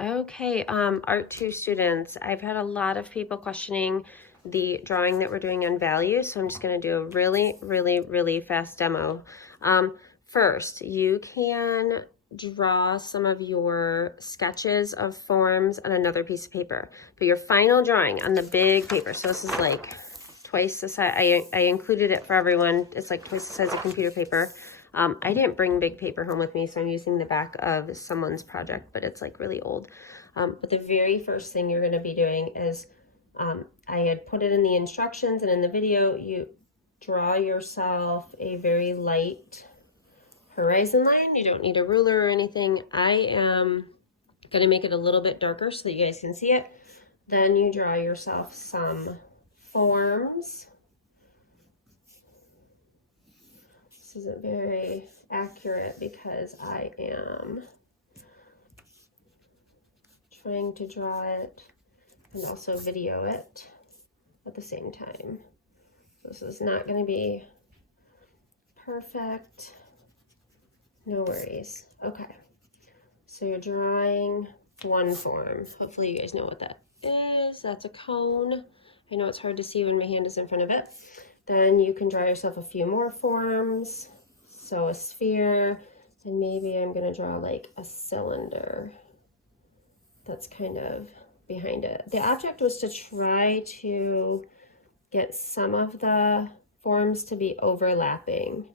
Okay, Art 2 students, I've had a lot of people questioning the drawing that we're doing on value, so I'm just going to do a really fast demo. First, you can draw some of your sketches of forms on another piece of paper, but your final drawing on the big paper, so this is like twice the size, I included it for everyone, it's like twice the size of computer paper. I didn't bring big paper home with me, so I'm using the back of someone's project, but it's like really old. But the very first thing you're going to be doing is, I had put it in the instructions and in the video, you draw yourself a very light horizon line. You don't need a ruler or anything. I am going to make it a little bit darker so that you guys can see it. Then you draw yourself some forms. This isn't very accurate because I am trying to draw it and also video it at the same time. This is not going to be perfect. No worries. Okay, so you're drawing one form. Hopefully you guys know what that is. That's a cone. I know it's hard to see when my hand is in front of it. Then you can draw yourself a few more forms. So a sphere, and maybe I'm going to draw like a cylinder that's kind of behind it. The object was to try to get some of the forms to be overlapping.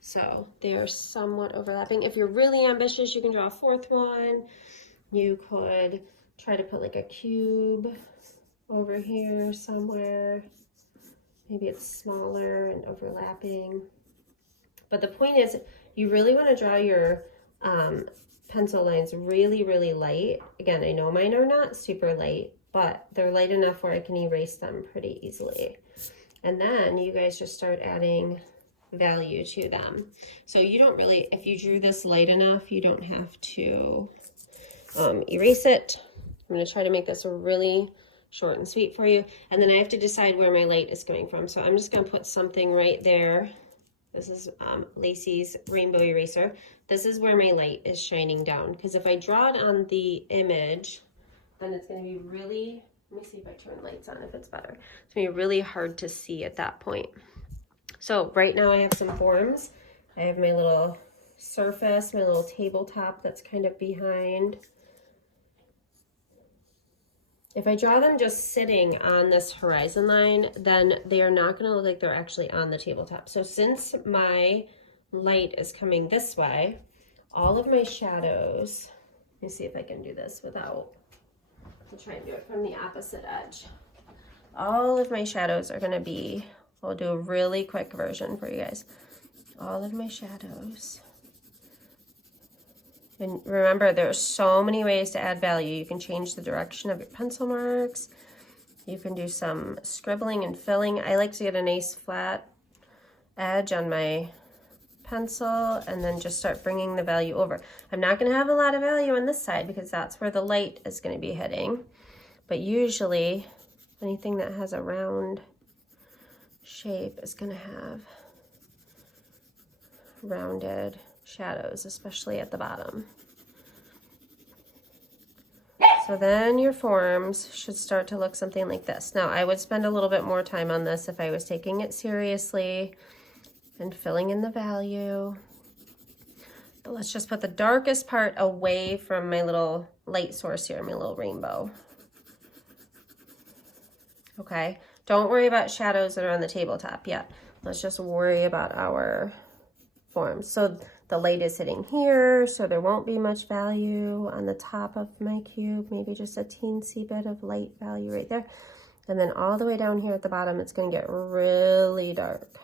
So they're somewhat overlapping. If you're really ambitious, you can draw a fourth one. You could try to put like a cube over here somewhere. Maybe it's smaller and overlapping. But the point is, you really want to draw your pencil lines really light. Again, I know mine are not super light, but they're light enough where I can erase them pretty easily. And then you guys just start adding value to them. So you don't really, if you drew this light enough, you don't have to erase it. I'm going to try to make this really short and sweet for you. And then I have to decide where my light is coming from. So I'm just going to put something right there. This is Lacey's rainbow eraser. This is where my light is shining down. Because if I draw it on the image, then it's going to be really, let me see if I turn lights on if it's better. It's going to be really hard to see at that point. So right now I have some forms. I have my little surface, my little tabletop that's kind of behind. If I draw them just sitting on this horizon line, then they are not going to look like they're actually on the tabletop. So since my light is coming this way, all of my shadows, let me see if I can do this without, I'll try and do it from the opposite edge. All of my shadows are going to be, I'll do a really quick version for you guys. All of my shadows. And remember, there are so many ways to add value. You can change the direction of your pencil marks. You can do some scribbling and filling. I like to get a nice flat edge on my pencil and then just start bringing the value over. I'm not going to have a lot of value on this side because that's where the light is going to be hitting. But usually, anything that has a round shape is going to have rounded shadows, especially at the bottom. So then your forms should start to look something like this. Now, I would spend a little bit more time on this if I was taking it seriously and filling in the value. But let's just put the darkest part away from my little light source here, my little rainbow. Okay, don't worry about shadows that are on the tabletop yet. Let's just worry about our forms. So the light is hitting here, so there won't be much value on the top of my cube, maybe just a teensy bit of light value right there. And then all the way down here at the bottom, it's going to get really dark.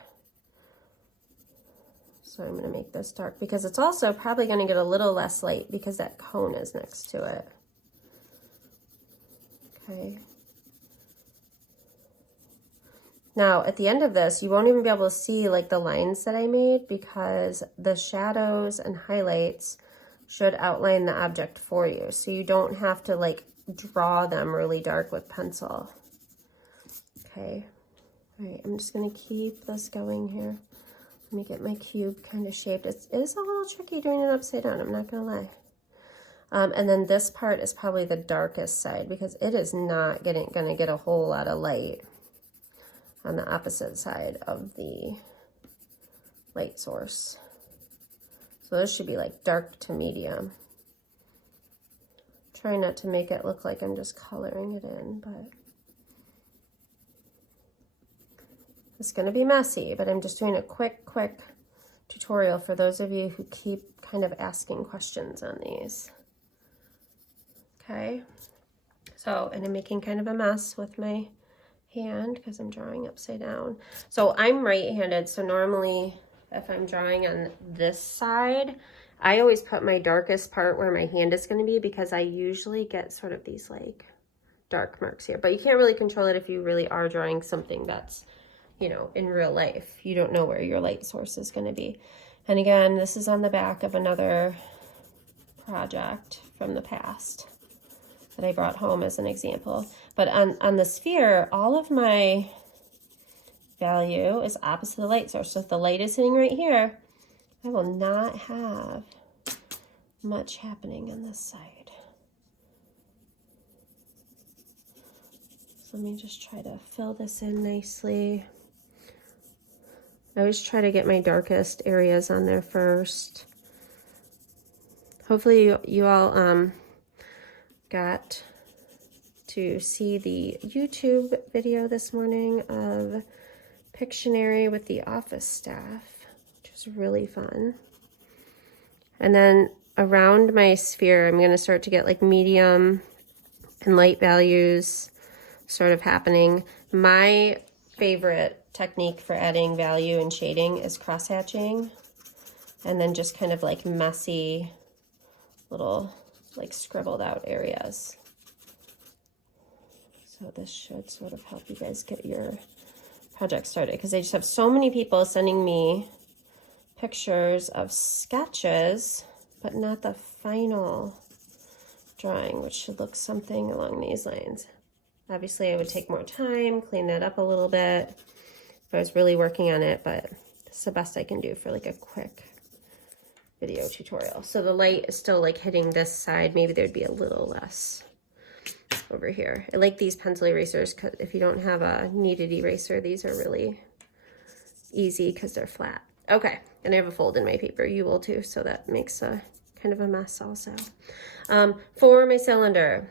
So I'm going to make this dark because it's also probably going to get a little less light because that cone is next to it. Okay. Now, at the end of this, you won't even be able to see like the lines that I made because the shadows and highlights should outline the object for you. So you don't have to like draw them really dark with pencil. Okay. All right, I'm just going to keep this going here. Let me get my cube kind of shaped. It is a little tricky doing it upside down, I'm not going to lie. And then this part is probably the darkest side because it is not gonna get a whole lot of light on the opposite side of the light source. So this should be like dark to medium. Try not to make it look like I'm just coloring it in, but it's gonna be messy, but I'm just doing a quick tutorial for those of you who keep kind of asking questions on these. Okay, so, and I'm making kind of a mess with my hand because I'm drawing upside down. So I'm right-handed, so normally if I'm drawing on this side, I always put my darkest part where my hand is going to be because I usually get sort of these like dark marks here. But you can't really control it if you really are drawing something that's, you know, in real life. You don't know where your light source is going to be. And again, this is on the back of another project from the past that I brought home as an example. But on the sphere, all of my value is opposite the light source. So if the light is hitting right here, I will not have much happening on this side. So let me just try to fill this in nicely. I always try to get my darkest areas on there first. Hopefully you all got to see the YouTube video this morning of Pictionary with the office staff, which was really fun. And then around my sphere, I'm going to start to get like medium and light values sort of happening. My favorite technique for adding value and shading is cross-hatching, and then just kind of like messy little like scribbled out areas. So this should sort of help you guys get your project started, because I just have so many people sending me pictures of sketches, but not the final drawing, which should look something along these lines. Obviously, I would take more time, clean that up a little bit if I was really working on it, but it's the best I can do for like a quick video tutorial. So the light is still like hitting this side. Maybe there'd be a little less over here. I like these pencil erasers because if you don't have a kneaded eraser, these are really easy because they're flat. Okay, and I have a fold in my paper. You will too, so that makes a kind of a mess also. For my cylinder,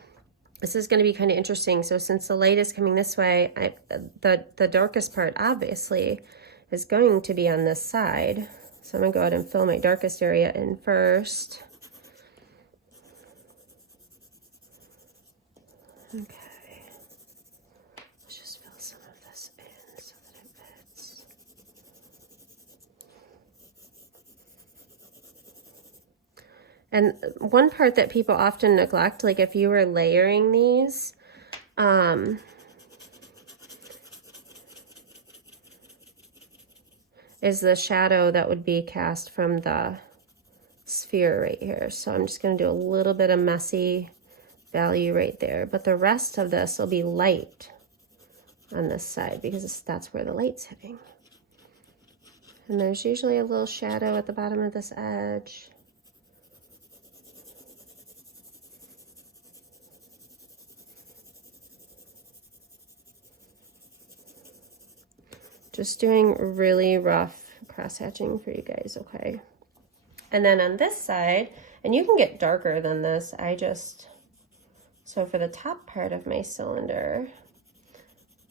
this is going to be kind of interesting. So since the light is coming this way, the darkest part obviously is going to be on this side. So I'm going to go ahead and fill my darkest area in first. Okay. Let's just fill some of this in so that it fits. And one part that people often neglect, like if you were layering these, is the shadow that would be cast from the sphere right here. So I'm just going to do a little bit of messy value right there, but the rest of this will be light on this side because that's where the light's hitting. And there's usually a little shadow at the bottom of this edge. Just doing really rough cross-hatching for you guys, okay? And then on this side, and you can get darker than this, so for the top part of my cylinder,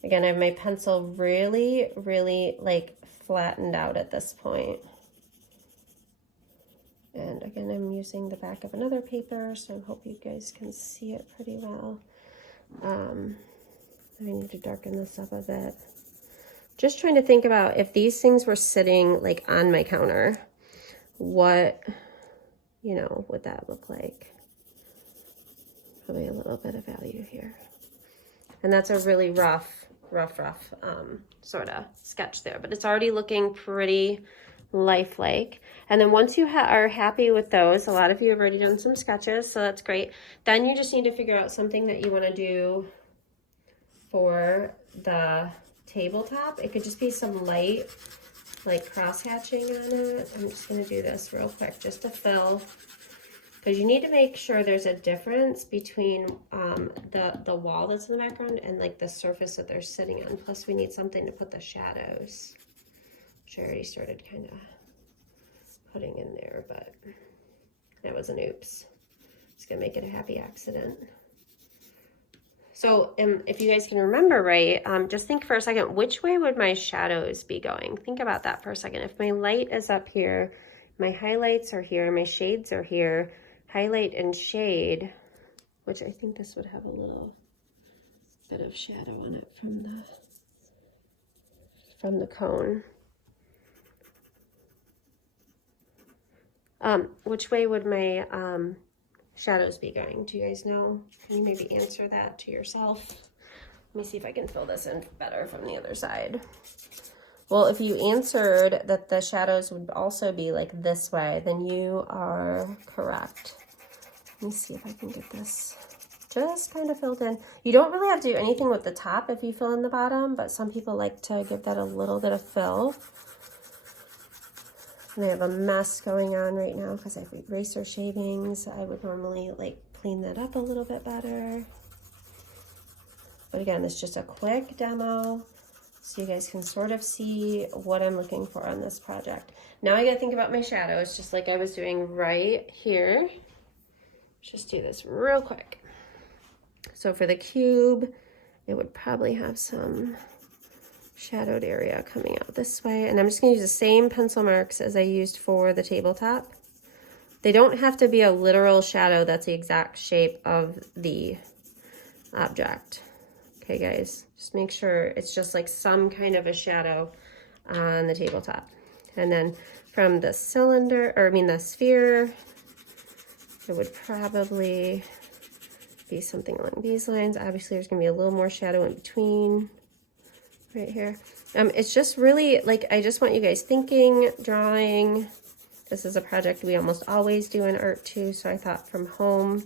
again, I have my pencil really, really like flattened out at this point. And again, I'm using the back of another paper, so I hope you guys can see it pretty well. I need to darken this up a bit. Just trying to think about if these things were sitting like on my counter, what, you know, would that look like? Probably a little bit of value here. And that's a really rough sort of sketch there, but it's already looking pretty lifelike. And then once you are happy with those, a lot of you have already done some sketches, so that's great. Then you just need to figure out something that you want to do for the tabletop. It could just be some light like cross hatching on it. I'm just going to do this real quick just to fill because you need to make sure there's a difference between the wall that's in the background and like the surface that they're sitting on. Plus we need something to put the shadows, which I already started kind of putting in there, but that was an oops. It's gonna make it a happy accident. So if you guys can remember right, just think for a second, which way would my shadows be going? Think about that for a second. If my light is up here, my highlights are here, my shades are here, highlight and shade, which I think this would have a little bit of shadow on it from the cone. Which way would my shadows be going? Do you guys know? Can you maybe answer that to yourself? Let me see if I can fill this in better from the other side. Well, if you answered that the shadows would also be like this way, then you are correct. Let me see if I can get this just kind of filled in. You don't really have to do anything with the top if you fill in the bottom, but some people like to give that a little bit of fill. And I have a mess going on right now because I have eraser shavings. I would normally like clean that up a little bit better. But again, it's just a quick demo so you guys can sort of see what I'm looking for on this project. Now I gotta think about my shadows, just like I was doing right here. Just do this real quick. So for the cube, it would probably have some shadowed area coming out this way, and I'm just going to use the same pencil marks as I used for the tabletop. They don't have to be a literal shadow that's the exact shape of the object. Okay guys, just make sure it's just like some kind of a shadow on the tabletop. And then from the cylinder, or I mean the sphere, it would probably be something along these lines. Obviously there's going to be a little more shadow in between right here. It's just really like, I just want you guys thinking, drawing. This is a project we almost always do in art too, so I thought from home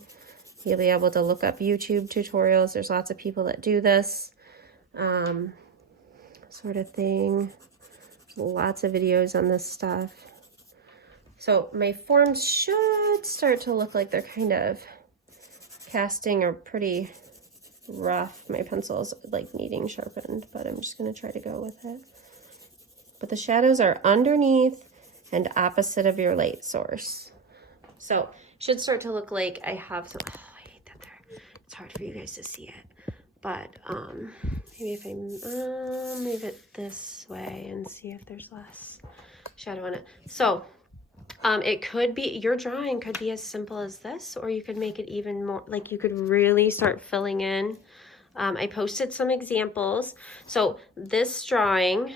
you'll be able to look up YouTube tutorials. There's lots of people that do this sort of thing. Lots of videos on this stuff. So my forms should start to look like they're kind of casting are pretty rough. My pencil's like needing sharpened, but I'm just going to try to go with it. But the shadows are underneath and opposite of your light source. So should start to look like I have some, oh, I hate that there. It's hard for you guys to see it. But maybe if I move it this way and see if there's less shadow on it. So it could be, your drawing could be as simple as this, or you could make it even more, like you could really start filling in. I posted some examples. So this drawing,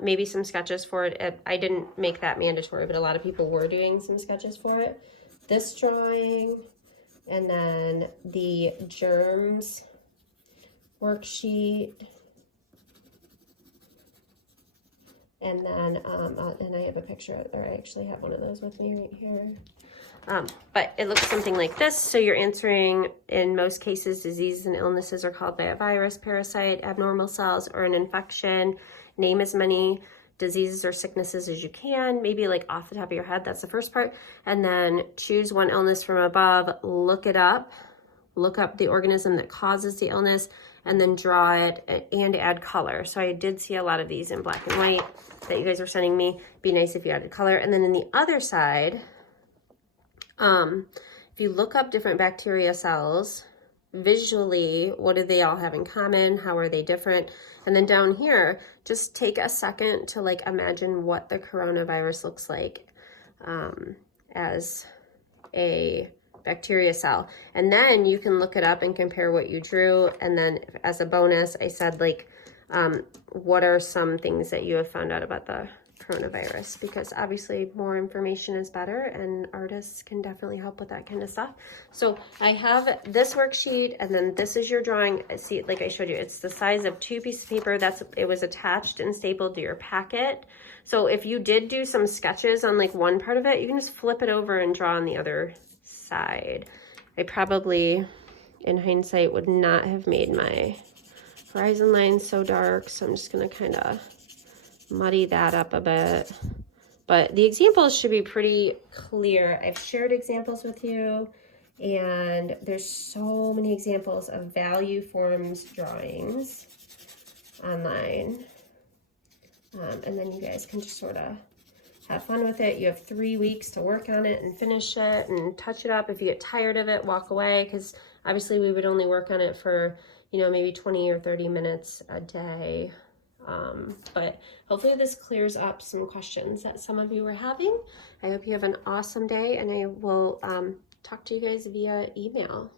maybe some sketches for it. I didn't make that mandatory, but a lot of people were doing some sketches for it. This drawing, and then the germs worksheet. And then, and I have a picture, or I actually have one of those with me right here. But it looks something like this. So you're answering, in most cases, diseases and illnesses are caused by a virus, parasite, abnormal cells, or an infection. Name as many diseases or sicknesses as you can, maybe like off the top of your head. That's the first part. And then choose one illness from above, look it up, look up the organism that causes the illness, and then draw it and add color. So I did see a lot of these in black and white that you guys were sending me. Be nice if you added color. And then in the other side, if you look up different bacteria cells, visually, what do they all have in common? How are they different? And then down here, just take a second to like imagine what the coronavirus looks like as a bacteria cell. And then you can look it up and compare what you drew. And then as a bonus, I said like, what are some things that you have found out about the coronavirus? Because obviously more information is better, and artists can definitely help with that kind of stuff. So I have this worksheet, and then this is your drawing. See, like I showed you, it's the size of 2 pieces of paper. It was attached and stapled to your packet. So if you did do some sketches on like one part of it, you can just flip it over and draw on the other side. I probably, in hindsight, would not have made my horizon line so dark, so I'm just gonna kind of muddy that up a bit But the examples should be pretty clear. I've shared examples with you, and there's so many examples of value forms drawings online. And then you guys can just sort of have fun with it. You have 3 weeks to work on it and finish it and touch it up. If you get tired of it, walk away, because obviously we would only work on it for, you know, maybe 20 or 30 minutes a day. But hopefully this clears up some questions that some of you were having. I hope you have an awesome day, and I will talk to you guys via email.